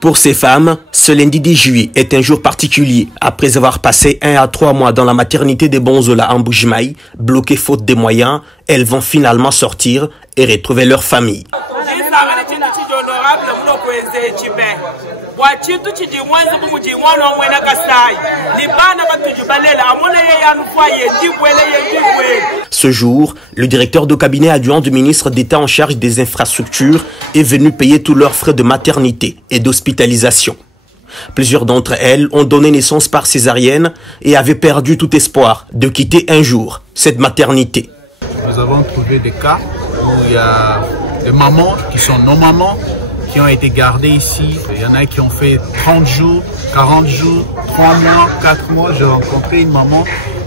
Pour ces femmes, ce lundi 10 juillet est un jour particulier. Après avoir passé 1 à 3 mois dans la maternité des Bonzola en Mbuji-Mayi, bloquées faute de moyens, elles vont finalement sortir et retrouver leur famille. Ce jour, le directeur de cabinet adjoint du ministre d'État en charge des infrastructures est venu payer tous leurs frais de maternité et d'hospitalisation. Plusieurs d'entre elles ont donné naissance par césarienne et avaient perdu tout espoir de quitter un jour cette maternité. Nous avons trouvé des cas où il y a des mamans qui sont nos mamans, qui ont été gardées ici. Il y en a qui ont fait 30 jours, 40 jours, 3 mois, 4 mois. J'ai rencontré une maman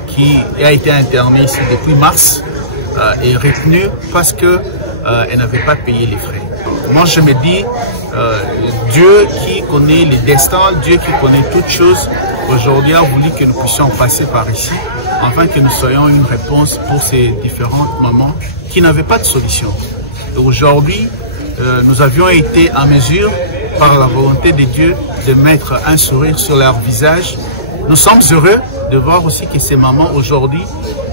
qui a été internée ici depuis mars et retenue parce qu'elle n'avait pas payé les frais. Moi je me dis, Dieu qui connaît les destins, Dieu qui connaît toutes choses, aujourd'hui a voulu que nous puissions passer par ici afin que nous soyons une réponse pour ces différentes mamans qui n'avaient pas de solution. Aujourd'hui, nous avions été en mesure, par la volonté de Dieu, de mettre un sourire sur leur visage. Nous sommes heureux de voir aussi que ces mamans, aujourd'hui,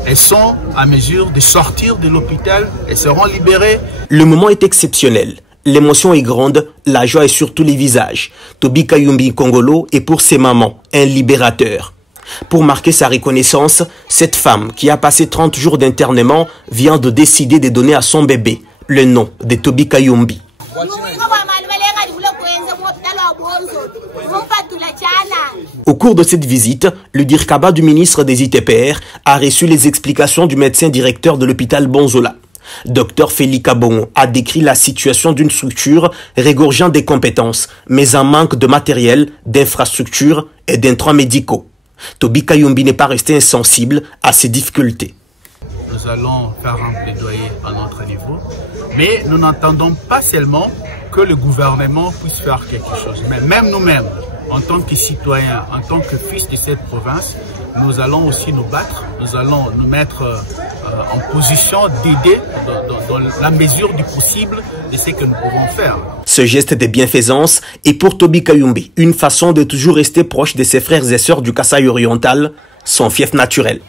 elles sont en mesure de sortir de l'hôpital, elles seront libérées. Le moment est exceptionnel. L'émotion est grande, la joie est sur tous les visages. Toby Kayumbi Kongolo est pour ses mamans un libérateur. Pour marquer sa reconnaissance, cette femme qui a passé 30 jours d'internement vient de décider de donner à son bébé le nom de Toby Kayumbi. Au cours de cette visite, le Dirkaba du ministre des ITPR a reçu les explications du médecin directeur de l'hôpital Bonzola. Dr Félix Kabongo a décrit la situation d'une structure regorgeant des compétences, mais en manque de matériel, d'infrastructures et d'intrants médicaux. Toby Kayumbi n'est pas resté insensible à ces difficultés. Nous allons faire un plaidoyer à notre niveau, mais nous n'entendons pas seulement que le gouvernement puisse faire quelque chose, mais même nous-mêmes, en tant que citoyens, en tant que fils de cette province, nous allons aussi nous battre, nous allons nous mettre en position d'aider dans la mesure du possible de ce que nous pouvons faire. Ce geste de bienfaisance est pour Toby Kayumbi une façon de toujours rester proche de ses frères et sœurs du Kasaï oriental, son fief naturel.